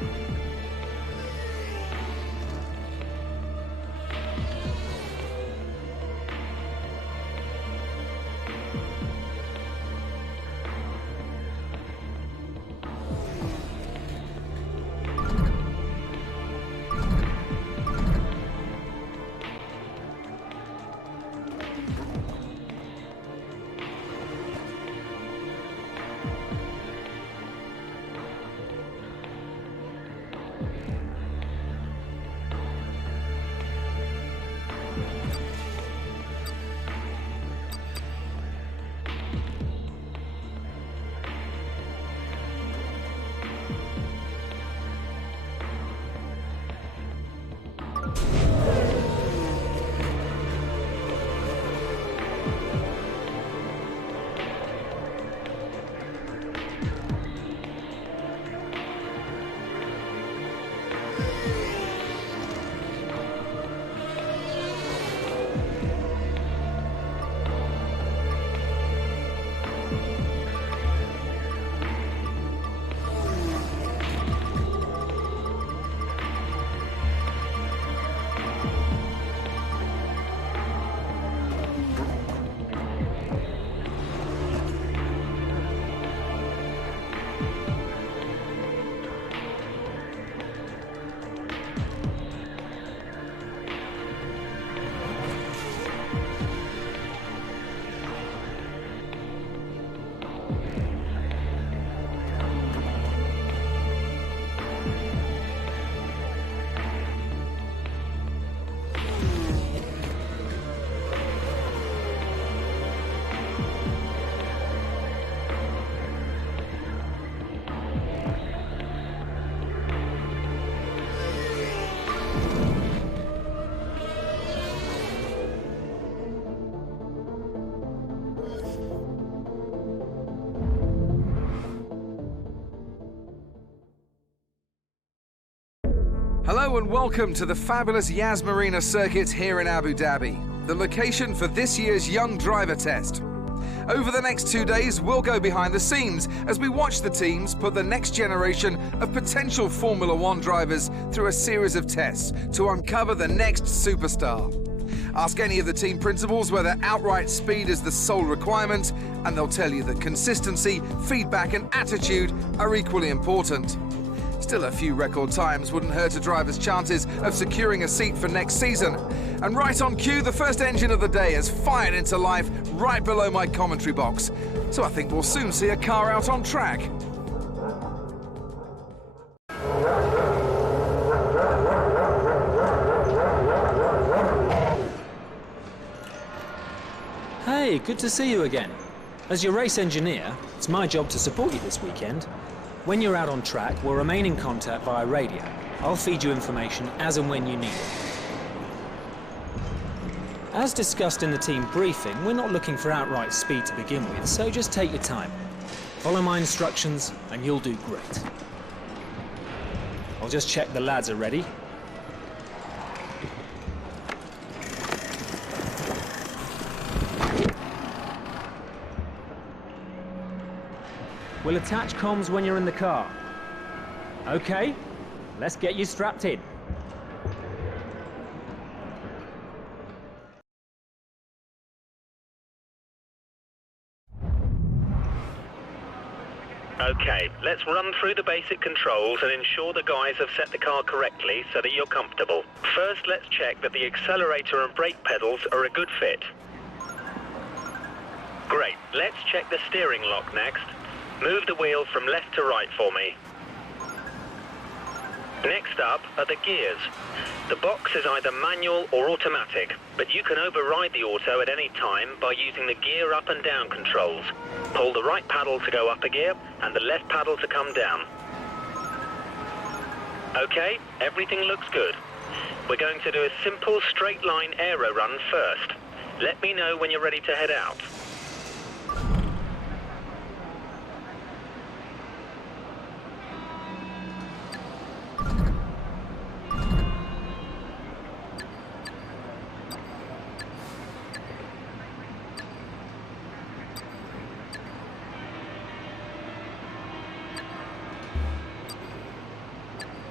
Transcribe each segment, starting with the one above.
Hello and welcome to the fabulous Yas Marina circuit here in Abu Dhabi, the location for this year's Young Driver Test. Over the next 2 days, we'll go behind the scenes as we watch the teams put the next generation of potential Formula One drivers through a series of tests to uncover the next superstar. Ask any of the team principals whether outright speed is the sole requirement, and they'll tell you that consistency, feedback and attitude are equally important. Still, a few record times wouldn't hurt a driver's chances of securing a seat for next season. And right on cue, the first engine of the day has fired into life right below my commentary box. So I think we'll soon see a car out on track. Hey, good to see you again. As your race engineer, it's my job to support you this weekend. When you're out on track, we'll remain in contact via radio. I'll feed you information as and when you need it. As discussed in the team briefing, we're not looking for outright speed to begin with, so just take your time. Follow my instructions and you'll do great. I'll just check the lads are ready. We'll attach comms when you're in the car. Okay, let's get you strapped in. Okay, let's run through the basic controls and ensure the guys have set the car correctly so that you're comfortable. First, let's check that the accelerator and brake pedals are a good fit. Great, let's check the steering lock next. Move the wheel from left to right for me. Next up are the gears. The box is either manual or automatic, but you can override the auto at any time by using the gear up and down controls. Pull the right paddle to go up a gear and the left paddle to come down. Okay, everything looks good. We're going to do a simple straight line aero run first. Let me know when you're ready to head out.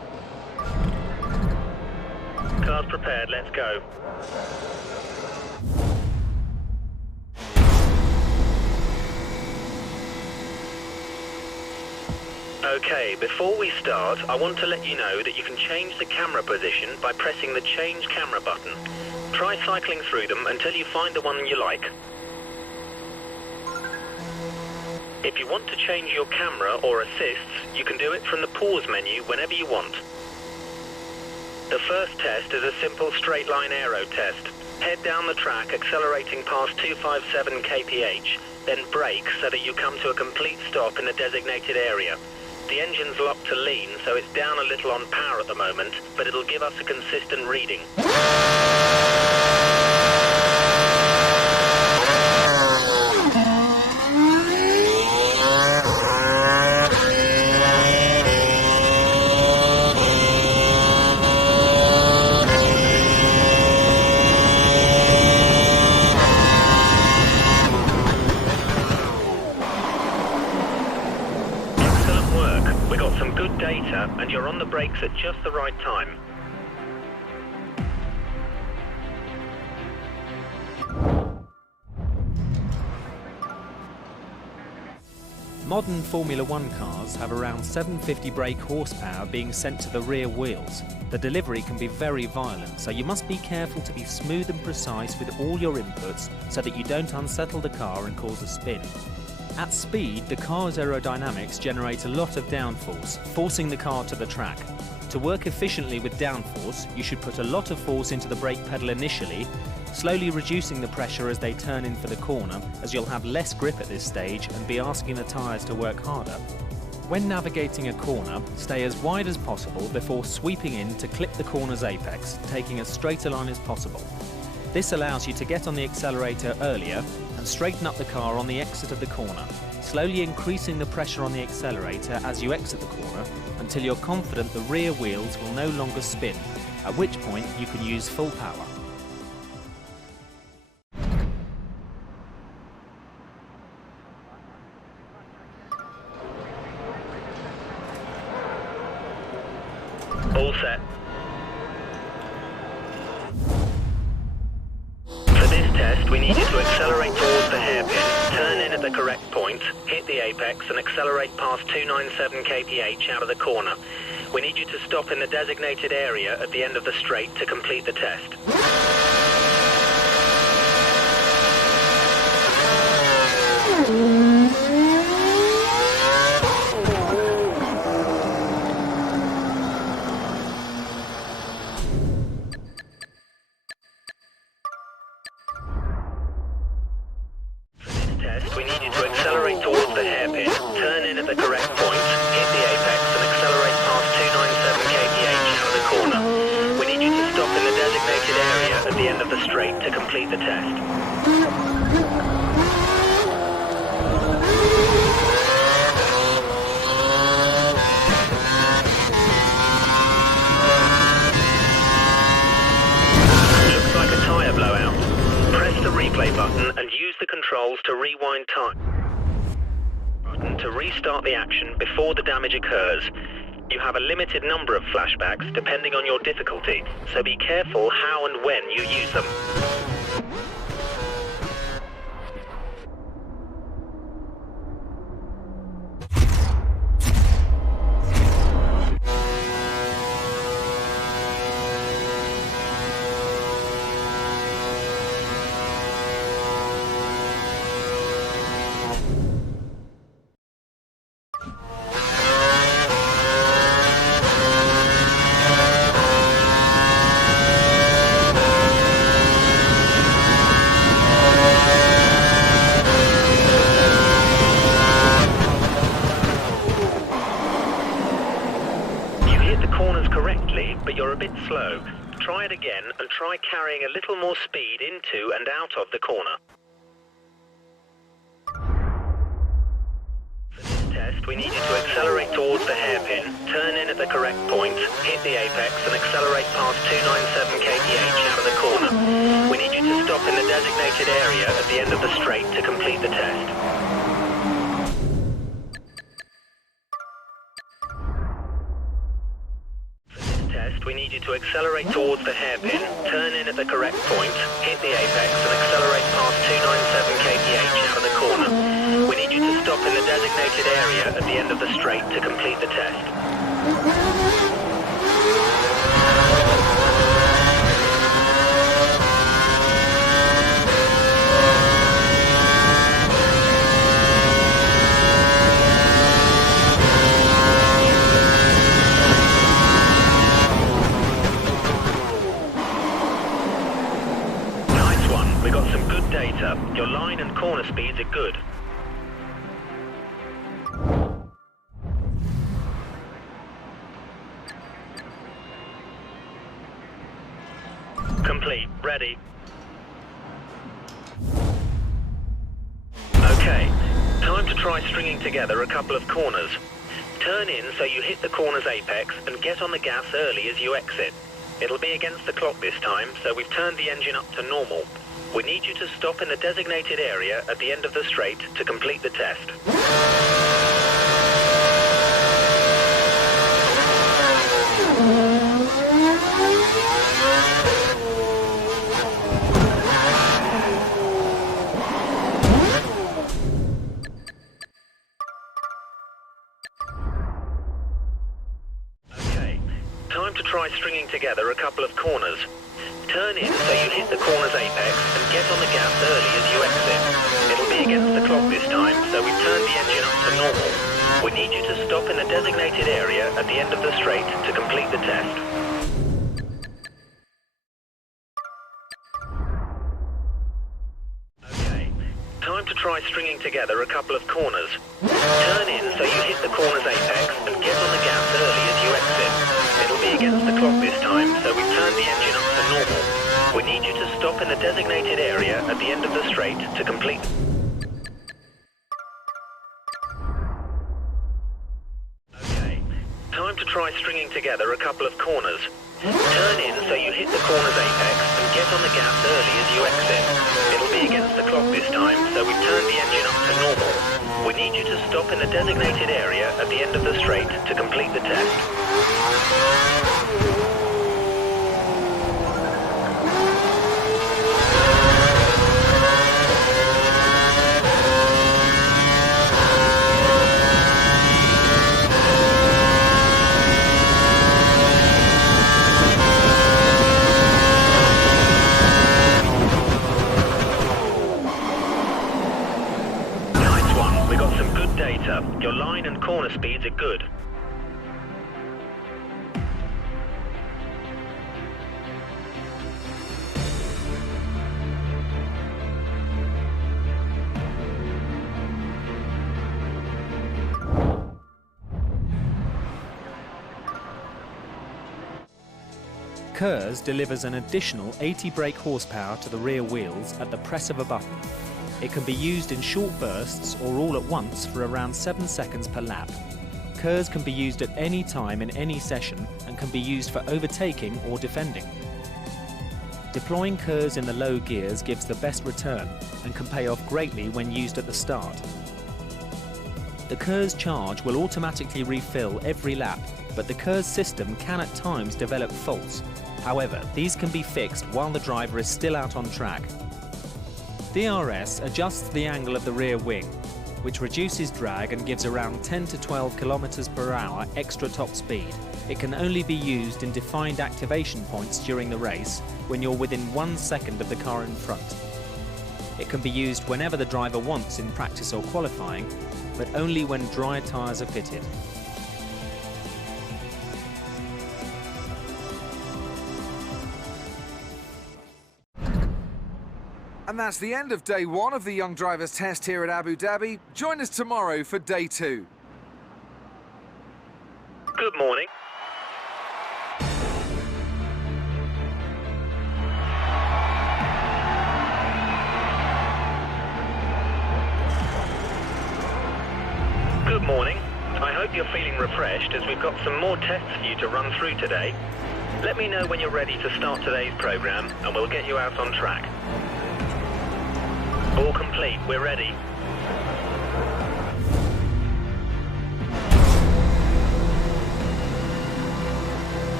Car's prepared, let's go. Okay, before we start, I want to let you know that you can change the camera position by pressing the Change Camera button. Try cycling through them until you find the one you like. If you want to change your camera or assists, you can do it from the Pause menu whenever you want. The first test is a simple straight line aero test. Head down the track accelerating past 257 kph, then brake so that you come to a complete stop in the designated area. The engine's locked to lean, so it's down a little on power at the moment, but it'll give us a consistent reading. Data, and you're on the brakes at just the right time. Modern Formula One cars have around 750 brake horsepower being sent to the rear wheels. The delivery can be very violent, so you must be careful to be smooth and precise with all your inputs so that you don't unsettle the car and cause a spin. At speed, the car's aerodynamics generate a lot of downforce, forcing the car to the track. To work efficiently with downforce, you should put a lot of force into the brake pedal initially, slowly reducing the pressure as they turn in for the corner, as you'll have less grip at this stage and be asking the tyres to work harder. When navigating a corner, stay as wide as possible before sweeping in to clip the corner's apex, taking as straight a line as possible. This allows you to get on the accelerator earlier and straighten up the car on the exit of the corner, slowly increasing the pressure on the accelerator as you exit the corner until you're confident the rear wheels will no longer spin, at which point you can use full power. All set. We need you to accelerate towards the hairpin, turn in at the correct point, hit the apex and accelerate past 297 kph out of the corner. We need you to stop in the designated area at the end of the straight to complete the test. We need you to accelerate towards the hairpin, turn in at the correct point, hit the apex and accelerate past 297 kph out of the corner. We need you to stop in the designated area at the end of the straight to complete the test. Looks like a tyre blowout. Press the replay button and use the controls to rewind time. Button to restart the action before the damage occurs. You have a limited number of flashbacks depending on your difficulty, so be careful how and when you use them. But you're a bit slow. Try it again and try carrying a little more speed into and out of the corner. For this test, we need you to accelerate towards the hairpin, turn in at the correct point, hit the apex and accelerate past 297 kph out of the corner. We need you to stop in the designated area at the end of the straight to complete the test. We need you to accelerate towards the hairpin, turn in at the correct point, hit the apex and accelerate past 297 kph out of the corner. We need you to stop in the designated area at the end of the straight to complete the test. We got some good data. Your line and corner speeds are good. Complete. Ready. Okay. Time to try stringing together a couple of corners. Turn in so you hit the corner's apex and get on the gas early as you exit. It'll be against the clock this time, so we've turned the engine up to normal. We need you to stop in the designated area at the end of the straight to complete the test. Okay, time to try stringing together a couple of corners. Turn in so you hit the corner's apex and get on the gas early as you exit. It'll be against the clock this time, so we've turned the engine up to normal. We need you to stop in the designated area at the end of the straight to complete the test. Okay, time to try stringing together a couple of corners. Turn in so you hit the corner's apex and get on the gas early as you exit. It'll be against the clock this time, so we've turned the engine up to normal. We need you to stop in the designated area at the end of the straight to complete. Okay, time to try stringing together a couple of corners. Turn in so you hit the corner's apex and get on the gas early as you exit. It'll be against the clock this time, so we've turned the engine up to normal. We need you to stop in the designated area at the end of the straight to complete the test. Your line and corner speeds are good. KERS delivers an additional 80 brake horsepower to the rear wheels at the press of a button. It can be used in short bursts or all at once for around 7 seconds per lap. KERS can be used at any time in any session and can be used for overtaking or defending. Deploying KERS in the low gears gives the best return and can pay off greatly when used at the start. The KERS charge will automatically refill every lap, but the KERS system can at times develop faults. However, these can be fixed while the driver is still out on track. DRS adjusts the angle of the rear wing, which reduces drag and gives around 10 to 12 kilometers per hour extra top speed. It can only be used in defined activation points during the race when you're within 1 second of the car in front. It can be used whenever the driver wants in practice or qualifying, but only when dry tyres are fitted. And that's the end of day one of the Young Drivers Test here at Abu Dhabi. Join us tomorrow for day two. Good morning. Good morning. I hope you're feeling refreshed as we've got some more tests for you to run through today. Let me know when you're ready to start today's program and we'll get you out on track. All complete, we're ready.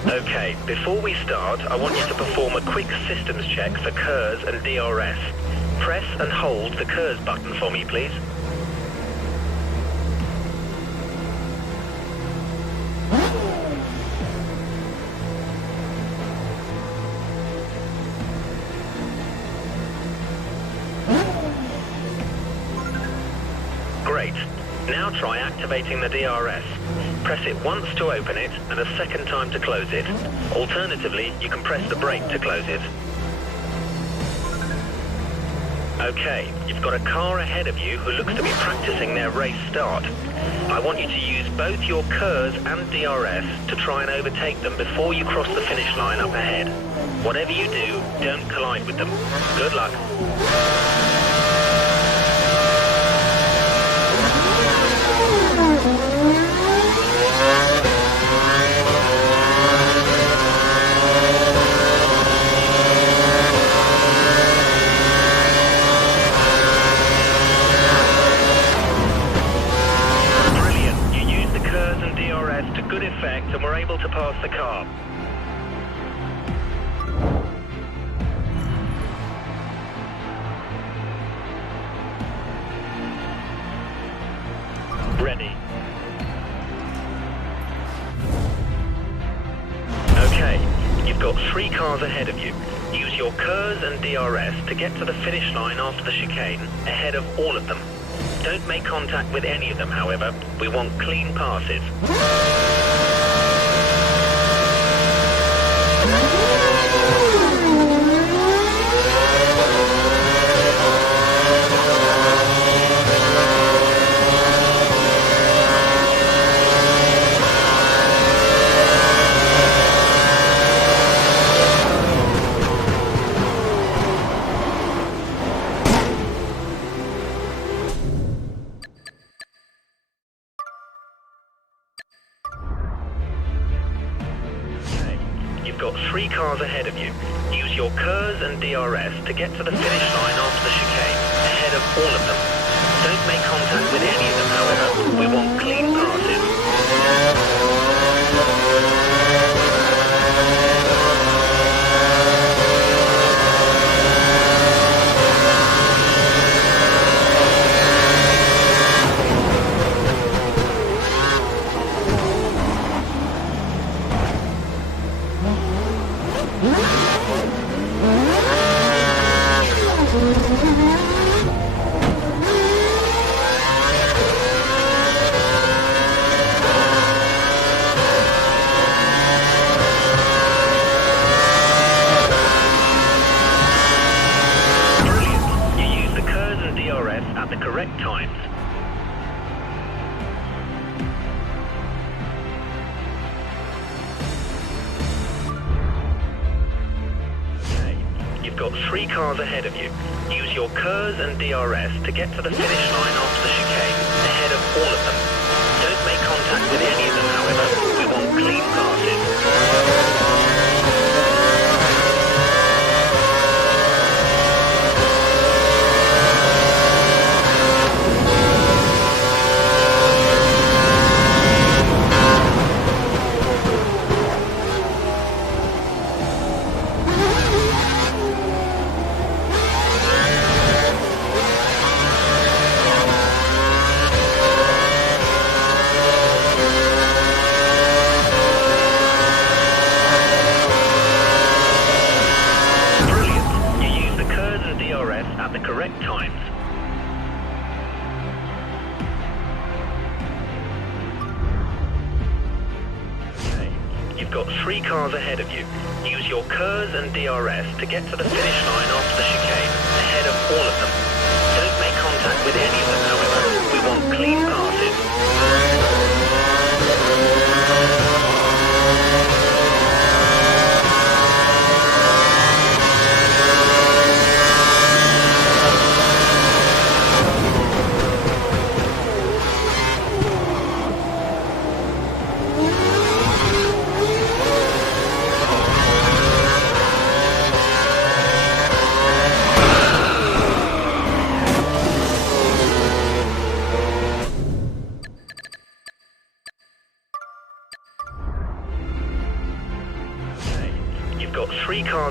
Okay, before we start, I want you to perform a quick systems check for KERS and DRS. Press and hold the KERS button for me, please. Great. Now try activating the DRS. Press it once to open it and a second time to close it. Alternatively, you can press the brake to close it. Okay, you've got a car ahead of you who looks to be practicing their race start. I want you to use both your KERS and DRS to try and overtake them before you cross the finish line up ahead. Whatever you do, don't collide with them. Good luck. Good effect, and we're able to pass the car. Ready. Okay, you've got 3 cars ahead of you. Use your KERS and DRS to get to the finish line after the chicane, ahead of all of them. Don't make contact with any of them, however. We want clean passes. You've got 3 cars ahead of you. Use your KERS and DRS to get to the finish line after the chicane, ahead of all of them. Don't make contact with any of them, however. We want clean passes. At the correct times. Okay. You've got 3 cars ahead of you. Use your KERS and DRS to get to the finish line after the chicane, ahead of all of them. Don't make contact with any of them, however. We want clean passes. At the correct times. Okay. You've got 3 cars ahead of you. Use your KERS and DRS to get to the finish line after the chicane, ahead of all of them. Don't make contact with any of them, however. We want clean passes.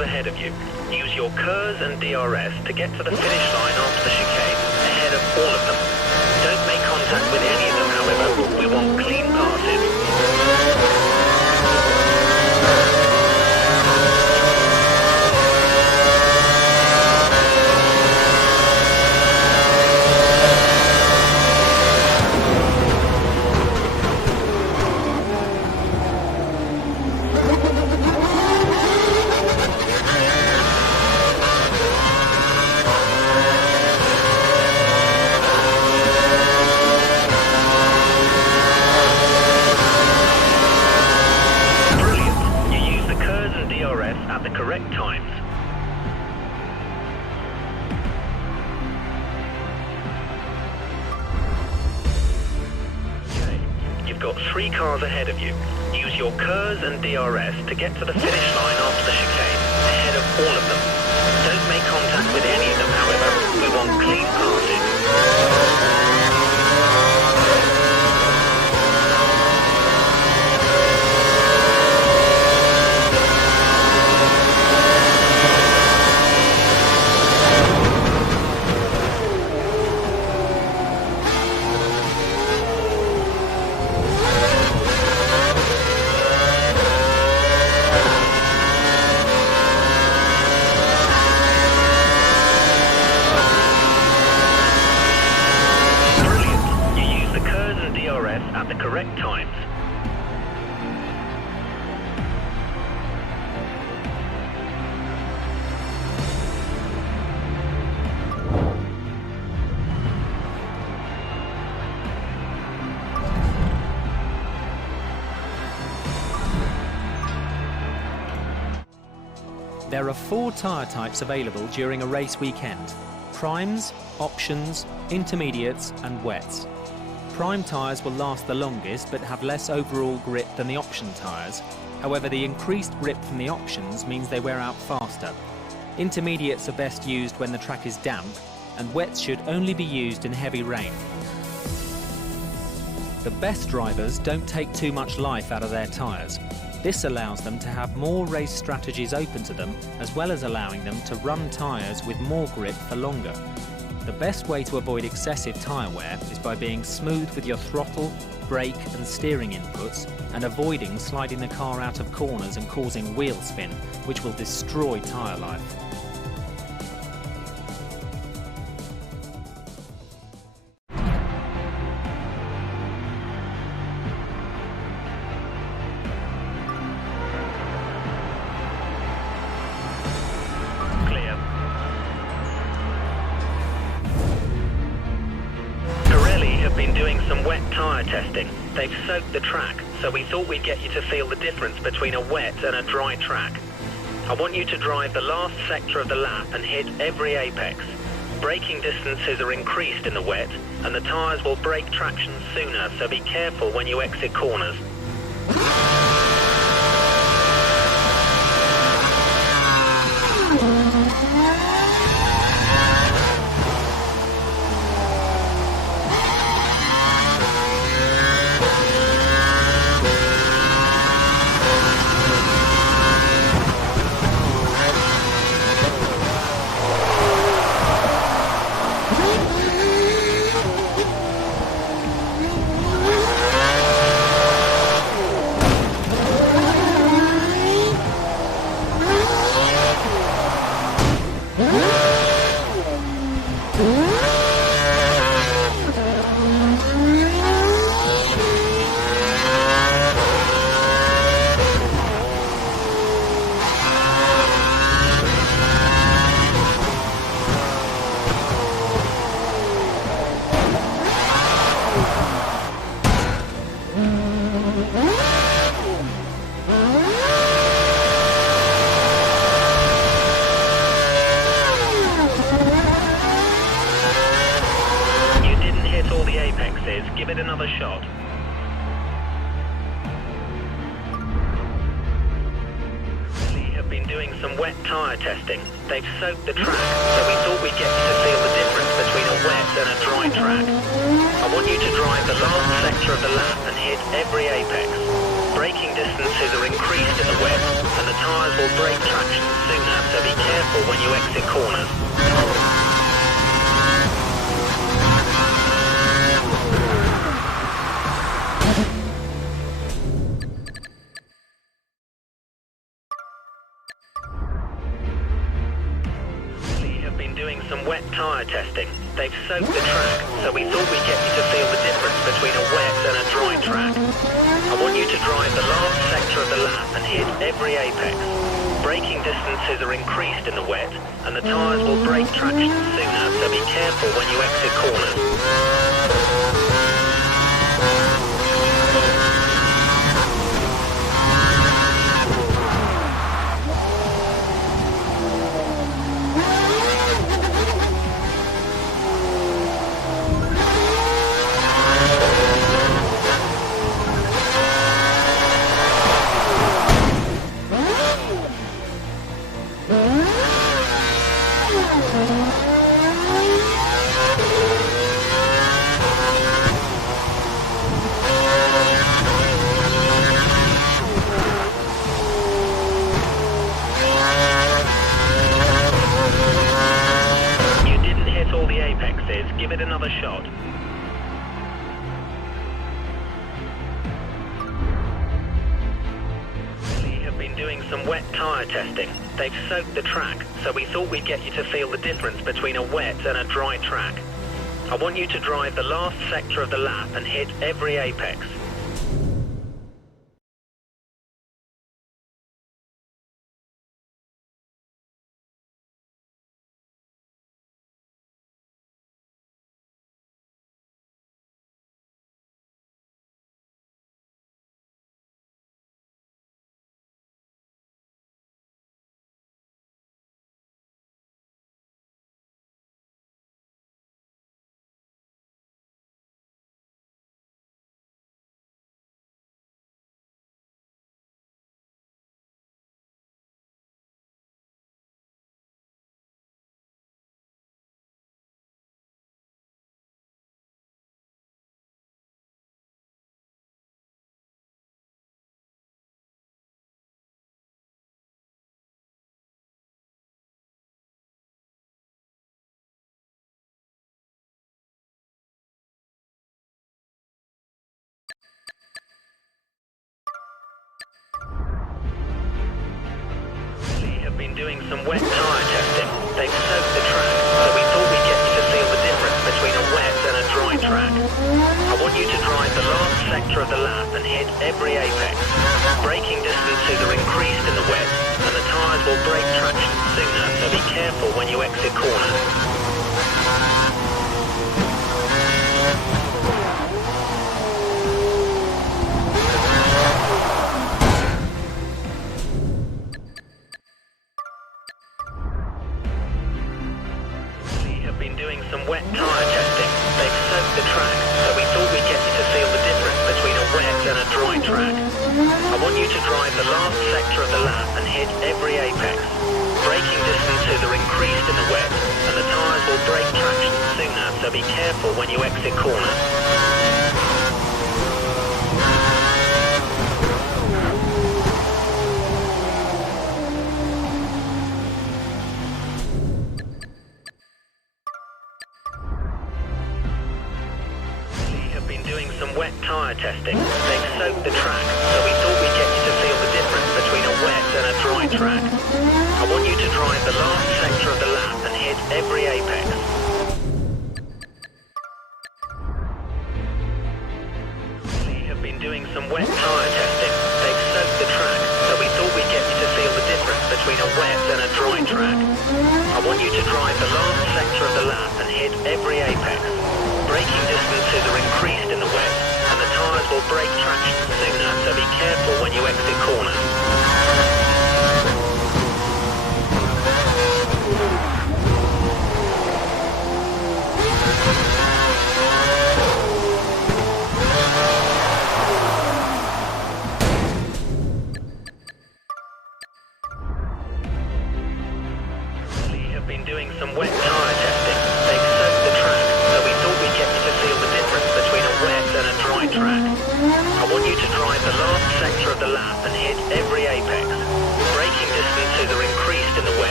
ahead of you. Use your KERS and DRS to get to the finish line after the chicane, ahead of all of them. Don't make contact with any of them, however. We want clean passes. At the correct times. Okay, you've got 3 cars ahead of you. Use your KERS and DRS to get to the finish line after the chicane, ahead of all of them. Don't make contact with any of them, however. We want clean passes. At the correct times. There are 4 tyre types available during a race weekend: primes, options, intermediates and wets. Prime tyres will last the longest but have less overall grip than the option tyres. However, the increased grip from the options means they wear out faster. Intermediates are best used when the track is damp, and wets should only be used in heavy rain. The best drivers don't take too much life out of their tyres. This allows them to have more race strategies open to them, as well as allowing them to run tyres with more grip for longer. The best way to avoid excessive tyre wear is by being smooth with your throttle, brake and steering inputs, and avoiding sliding the car out of corners and causing wheel spin, which will destroy tyre life. Been doing some wet tyre testing. They've soaked the track, so we thought we'd get you to feel the difference between a wet and a dry track. I want you to drive the last sector of the lap and hit every apex. Braking distances are increased in the wet, and the tyres will break traction sooner, so be careful when you exit corners. Give it another shot. We have been doing some wet tyre testing. They've soaked the track, so we thought we'd get you to feel the difference between a wet and a dry track. I want you to drive the last sector of the lap and hit every apex. Braking Braking distances are increased in the wet, and the tyres will break traction sooner, so be careful when you exit corners. Doing some wet tyre testing. They've soaked the track, so we thought we'd get you to feel the difference between a wet and a dry track. I want you to drive the last sector of the lap and hit every apex. Braking distances are increased in the wet, and the tyres will break traction sooner, so be careful when you exit corners. Give it another shot. We have been doing some wet tyre testing. They've soaked the track, so we thought we'd get you to feel the difference between a wet and a dry track. I want you to drive the last sector of the lap and hit every apex. Been doing some wet tyre testing. They've soaked the track, so we thought we'd get you to feel the difference between a wet and a dry track. I want you to drive the last sector of the lap and hit every apex. Braking distances are increased in the wet, and the tyres will break traction sooner, so be careful when you exit corners. Doing some wet tyre testing. They've soaked the track, so we thought we'd get you to feel the difference between a wet and a dry track. I want you to drive the last sector of the lap and hit every apex. Braking distances are increased in the wet, and the tyres will break traction sooner, so be careful when you exit corners. Doing some wet tyre testing. They've soaked the track, so we thought we'd get you to feel the difference between a wet and a dry track. I want you to drive the last sector of the lap and hit every apex. We have been doing some wet tyre testing. They've soaked the track, so we thought we'd get you to feel the difference between a wet and a dry track. I want you to drive the last sector of the lap and hit every apex. Braking distances are increased in the wet, and the tyres will break traction sooner, so be careful when you exit corners. We have been doing some wet tyre testing. They've soaked the track, so we thought we'd get you to feel the difference between a wet and a dry track. I want you to drive the last sector of the lap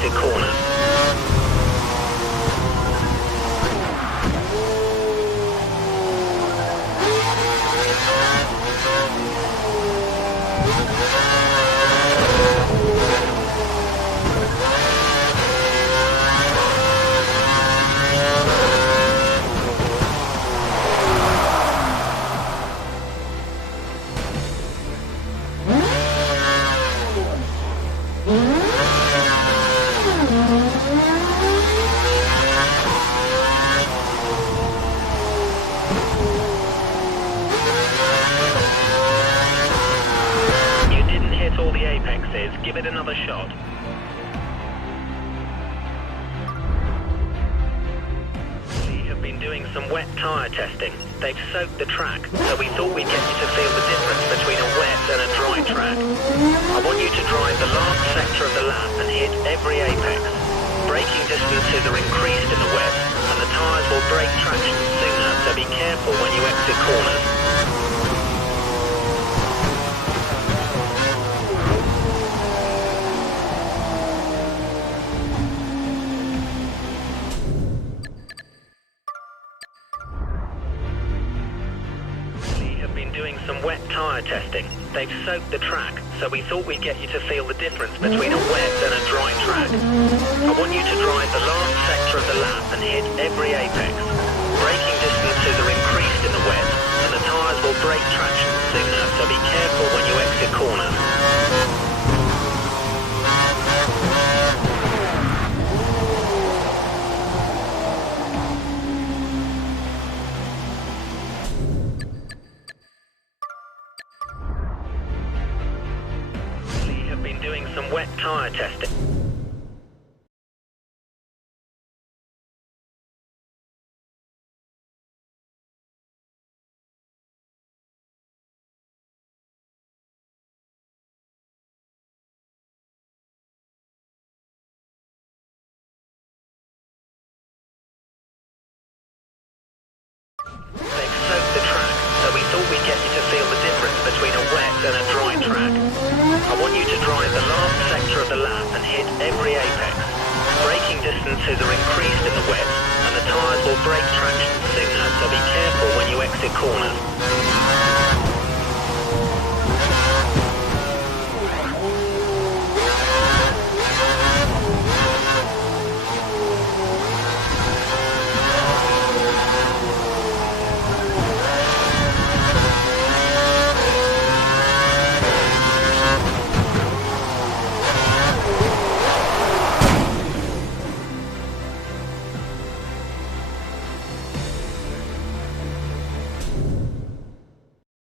exit corners. You didn't hit all the apexes. Give it another shot. We have been doing some wet tyre testing. They've soaked the track, so we thought we'd get you to feel the difference between a wet and a dry track. I want you to drive the last sector of the lap and hit every apex. Braking distances are increased in the wet, and the tyres will break traction sooner, so be careful when you exit corners. We have been doing some wet tyre testing. They've soaked the track, so we thought we'd get you to feel the difference between a wet and a dry track. I want you to drive the last sector of the lap and hit every apex. Braking distances are increased in the wet, and the tyres will break traction sooner, so be careful when you exit corners. We have been doing some wet tyre testing. They've soaked the track, so we thought we'd get you to feel the difference between a wet and a dry track. I want you to drive the last sector of the lap and hit every apex. Braking distances are increased in the wet, and the tyres will break traction sooner, so be careful when you exit corners.